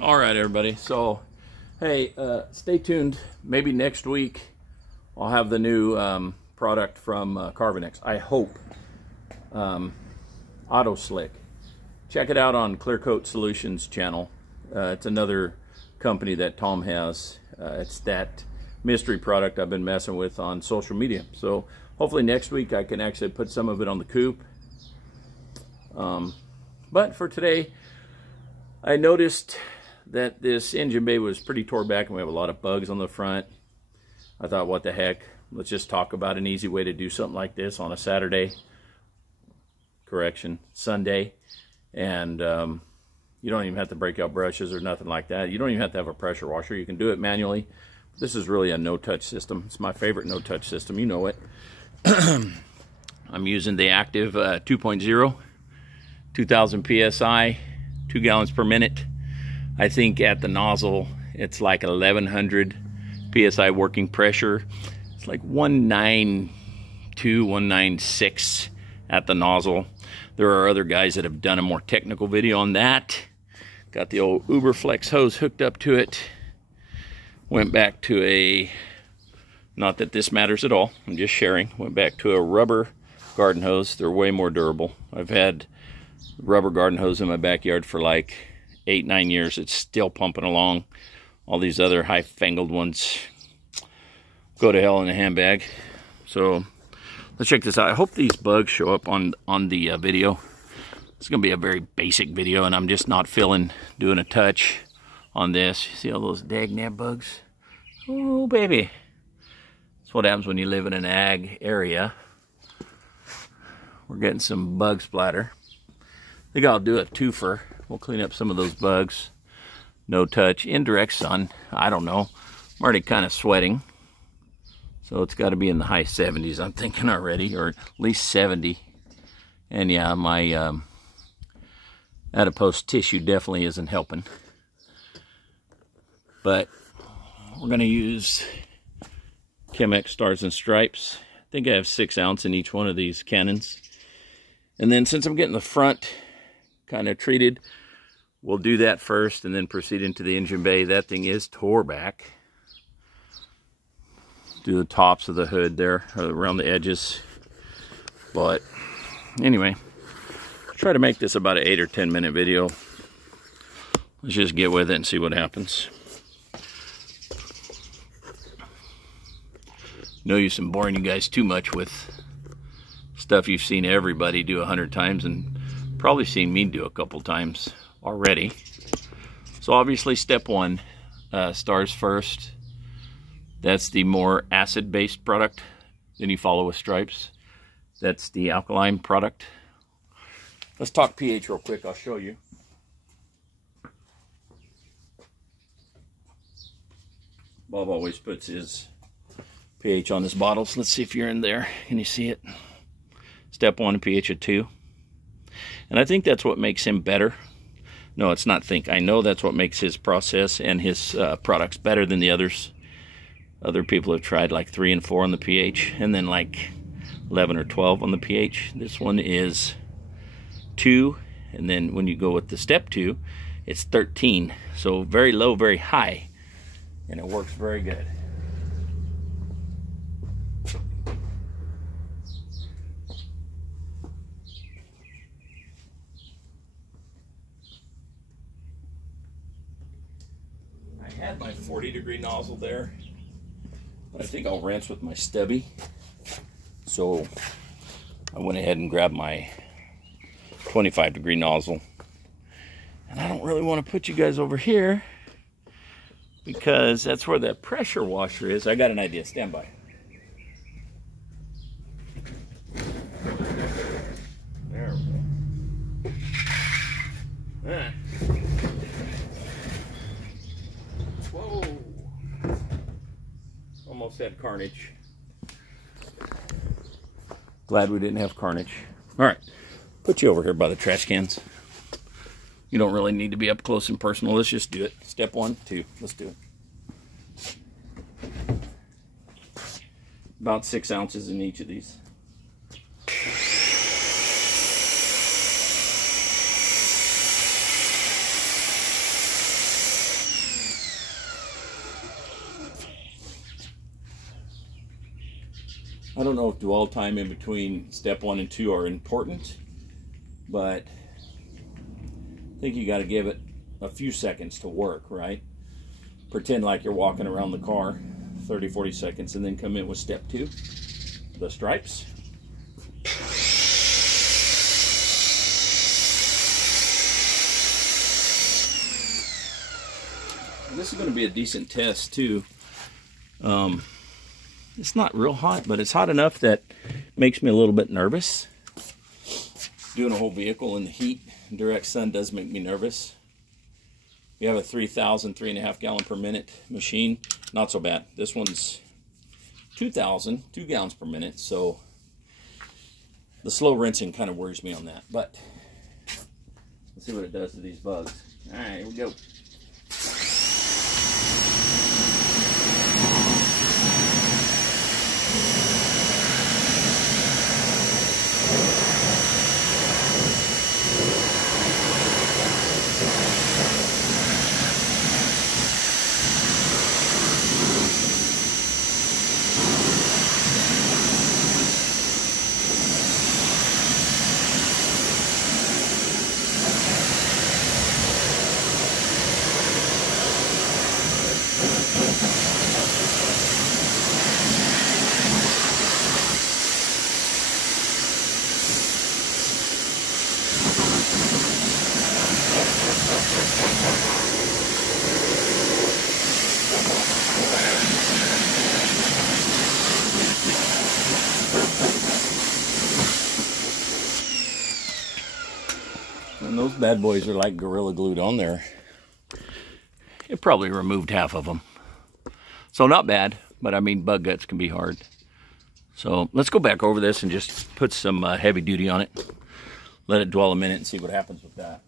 All right, everybody. So, hey, stay tuned. Maybe next week I'll have the new product from Chem-X. I hope. Auto Slick. Check it out on Clear Coat Solutions channel. It's another company that Tom has. It's that mystery product I've been messing with on social media. So hopefully next week I can actually put some of it on the coupe. But for today, I noticed that this engine bay was pretty tore back and we have a lot of bugs on the front. I thought, what the heck, let's just talk about an easy way to do something like this on a Saturday, Sunday. And you don't even have to break out brushes or nothing like that. You don't even have to have a pressure washer. You can do it manually. This is really a no-touch system. It's my favorite no-touch system. You know it. I'm using the Active 2.0, 2000 PSI, 2 gallons per minute. I think at the nozzle, it's like 1100 PSI working pressure. It's like 192, 196 at the nozzle. There are other guys that have done a more technical video on that. Got the old Uberflex hose hooked up to it. Went back to a, not that this matters at all, I'm just sharing. Went back to a rubber garden hose. They're way more durable. I've had rubber garden hose in my backyard for like 8-9 years. It's still pumping along. All these other high-fangled ones go to hell in a handbag. So let's check this out. I hope these bugs show up on the video. It's gonna be a very basic video, and I'm just not feeling doing a touch on this. You see all those dagnab bugs? Oh baby, that's what happens when you live in an ag area. We're getting some bug splatter. I think I'll do a twofer. We'll clean up some of those bugs. No touch, indirect sun. I don't know. I'm already kind of sweating. So it's got to be in the high 70s, I'm thinking already, or at least 70. And yeah, my adipose tissue definitely isn't helping. But we're going to use Chem-X Stars and Stripes. I think I have 6 ounces in each one of these cannons. And then since I'm getting the front kind of treated, we'll do that first and then proceed into the engine bay. That thing is tore back. Do the tops of the hood there, around the edges. But anyway, try to make this about an 8 or 10 minute video. Let's just get with it and see what happens. No use in boring you guys too much with stuff you've seen everybody do 100 times and probably seen me do a couple times already. So obviously step 1, stars first. That's the more acid-based product. Then you follow with stripes. That's the alkaline product. Let's talk pH real quick. I'll show you. Bob always puts his pH on his bottles. Let's see if you're in there. Can you see it? Step 1, pH of 2. And I think that's what makes him better. No, it's not think. I know that's what makes his process and his products better than the others. Other people have tried like 3 and 4 on the pH, and then like 11 or 12 on the pH. This one is 2, and then when you go with the step 2, it's 13. So very low, very high, and it works very good. I had my 40-degree nozzle there, but I think I'll rinse with my stubby. So I went ahead and grabbed my 25-degree nozzle. And I don't really want to put you guys over here because that's where the pressure washer is. I got an idea. Stand by. There we go. Whoa. Almost had carnage. Glad we didn't have carnage. All right, put you over here by the trash cans. You don't really need to be up close and personal. Let's just do it. Step 1, 2. Let's do it. About 6 ounces in each of these. I don't know if dwell time in between step 1 and 2 are important, but I think you got to give it a few seconds to work, right? Pretend like you're walking around the car, 30-40 seconds, and then come in with step 2, the stripes. This is going to be a decent test too. It's not real hot, but it's hot enough that makes me a little bit nervous. Doing a whole vehicle in the heat, direct sun does make me nervous. We have a 3,000, 3.5 gallon per minute machine. Not so bad. This one's 2,000, 2 gallons per minute. So the slow rinsing kind of worries me on that. But let's see what it does to these bugs. All right, here we go. And those bad boys are like Gorilla Glued on there. It probably removed half of them. So not bad, but I mean bug guts can be hard. So let's go back over this and just put some heavy duty on it. Let it dwell a minute and see what happens with that.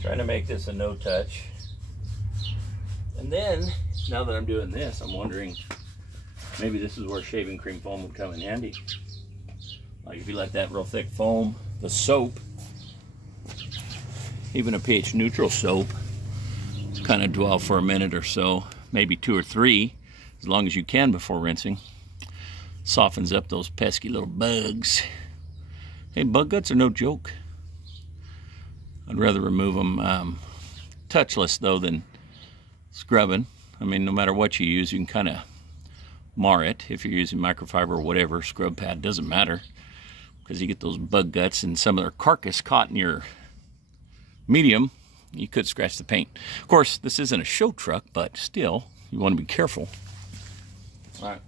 Trying to make this a no touch. And then, now that I'm doing this, I'm wondering, maybe this is where shaving cream foam would come in handy. Like if you let that real thick foam, the soap, even a pH neutral soap, kind of dwell for a minute or so, maybe 2 or 3, as long as you can before rinsing. Softens up those pesky little bugs. Hey, bug guts are no joke. I'd rather remove them touchless though than scrubbing. I mean, no matter what you use, you can kind of mar it. If you're using microfiber or whatever, scrub pad, doesn't matter, because you get those bug guts and some of their carcass caught in your medium, you could scratch the paint. Of course, this isn't a show truck, but still, you want to be careful. All right.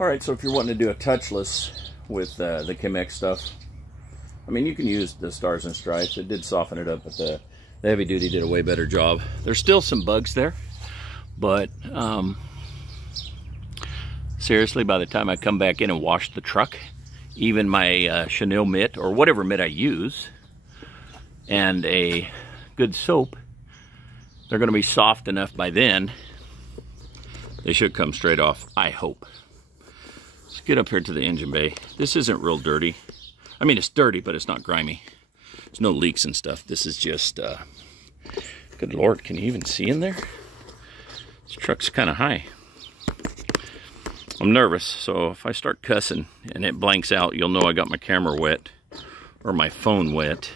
All right, so if you're wanting to do a touchless with the Chem-X stuff, I mean, you can use the Stars and Stripes. It did soften it up, but the heavy duty did a way better job. There's still some bugs there, but seriously, by the time I come back in and wash the truck, even my chenille mitt or whatever mitt I use and a good soap, they're going to be soft enough by then. They should come straight off, I hope. Let's get up here to the engine bay. This isn't real dirty. I mean, it's dirty, but it's not grimy. There's no leaks and stuff. This is just, good Lord, can you even see in there? This truck's kind of high. I'm nervous, so if I start cussing and it blanks out, you'll know I got my camera wet or my phone wet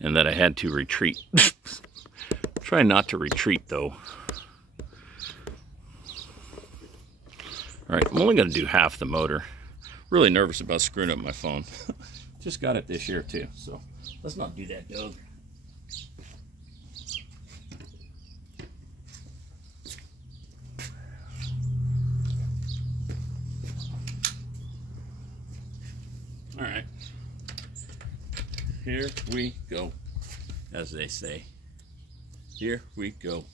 and that I had to retreat. Try not to retreat, though. All right, I'm only going to do half the motor. Really nervous about screwing up my phone. Just got it this year, too, so let's not do that, Doug. All right, here we go, as they say. Here we go.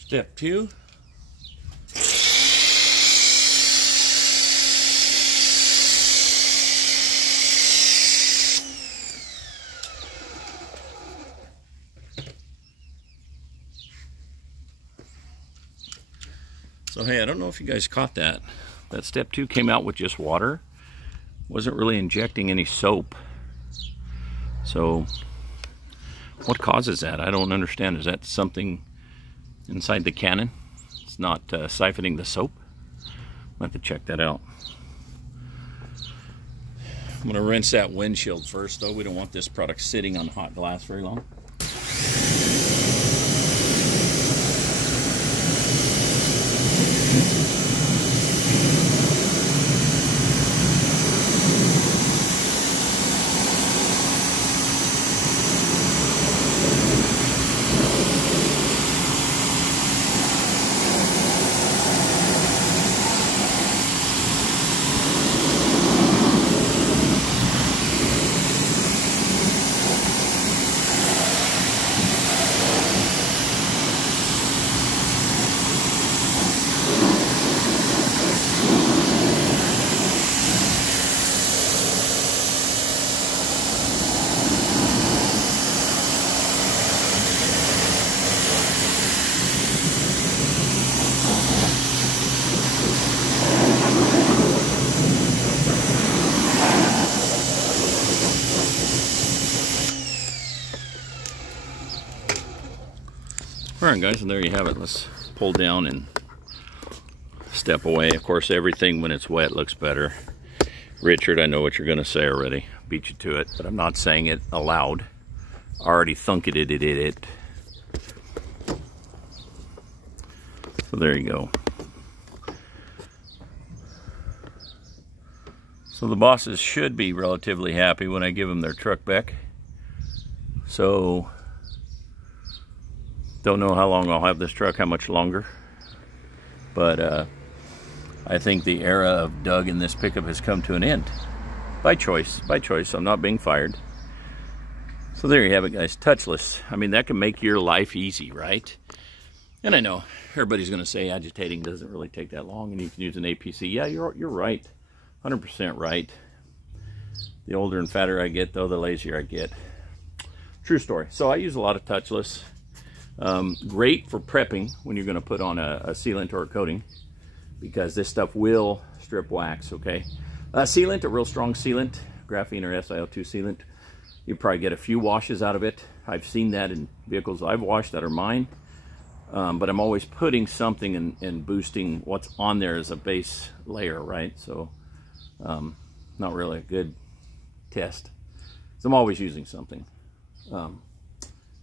Step 2. So hey, I don't know if you guys caught that. That step 2 came out with just water. Wasn't really injecting any soap. So what causes that? I don't understand. Is that something inside the cannon? It's not siphoning the soap? I'll have to check that out. I'm going to rinse that windshield first, though. We don't want this product sitting on hot glass very long. Alright guys, and there you have it. Let's pull down and step away. Of course, everything when it's wet looks better. Richard, I know what you're going to say already. Beat you to it, but I'm not saying it aloud. I already thunk it. So there you go. So the bosses should be relatively happy when I give them their truck back. So don't know how long I'll have this truck, how much longer, but I think the era of Doug in this pickup has come to an end. By choice. I'm not being fired. So there you have it, guys. Touchless. I mean, that can make your life easy, right? And I know everybody's going to say agitating doesn't really take that long and you can use an APC. Yeah, you're right. 100% right. The older and fatter I get, though, the lazier I get. True story. So I use a lot of touchless. Great for prepping when you're going to put on a sealant or a coating, because this stuff will strip wax, okay? Sealant, a real strong sealant, graphene or SiO2 sealant, you probably get a few washes out of it. I've seen that in vehicles I've washed that are mine, but I'm always putting something and boosting what's on there as a base layer, right? So not really a good test. So I'm always using something.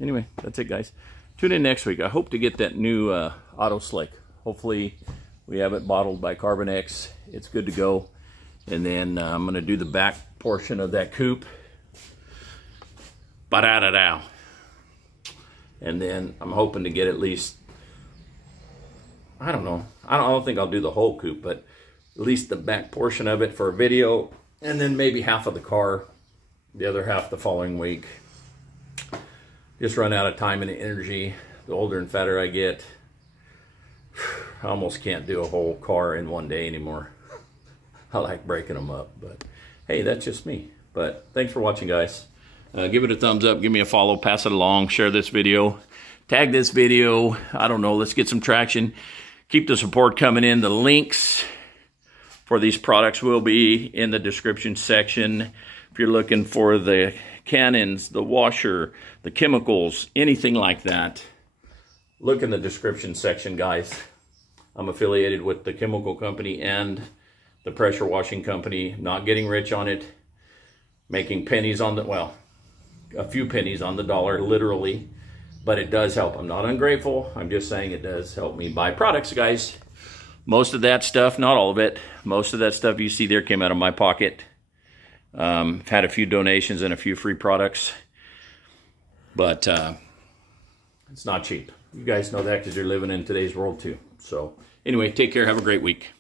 Anyway, that's it, guys. tune in next week. I hope to get that new Auto Slick. Hopefully we have it bottled by Chem-X. It's good to go. And then I'm going to do the back portion of that coupe. Ba-da-da-da. And then I'm hoping to get at least, I don't know. I don't think I'll do the whole coupe, but at least the back portion of it for a video. And then maybe half of the car, the other half the following week. Just run out of time and energy. The older and fatter I get, I almost can't do a whole car in one day anymore. I like breaking them up, but hey, that's just me. But thanks for watching, guys. Give it a thumbs up, give me a follow, pass it along, share this video, tag this video. I don't know, let's get some traction. Keep the support coming in. The links for these products will be in the description section. If you're looking for the cannons, the washer, the chemicals, anything like that, look in the description section, guys. I'm affiliated with the chemical company and the pressure washing company. Not getting rich on it, making pennies on the, well, a few pennies on the dollar, literally, but it does help. I'm not ungrateful. I'm just saying it does help me buy products, guys. Most of that stuff, not all of it, most of that stuff you see there came out of my pocket. I've had a few donations and a few free products, but it's not cheap. You guys know that because you're living in today's world too. So anyway, take care. Have a great week.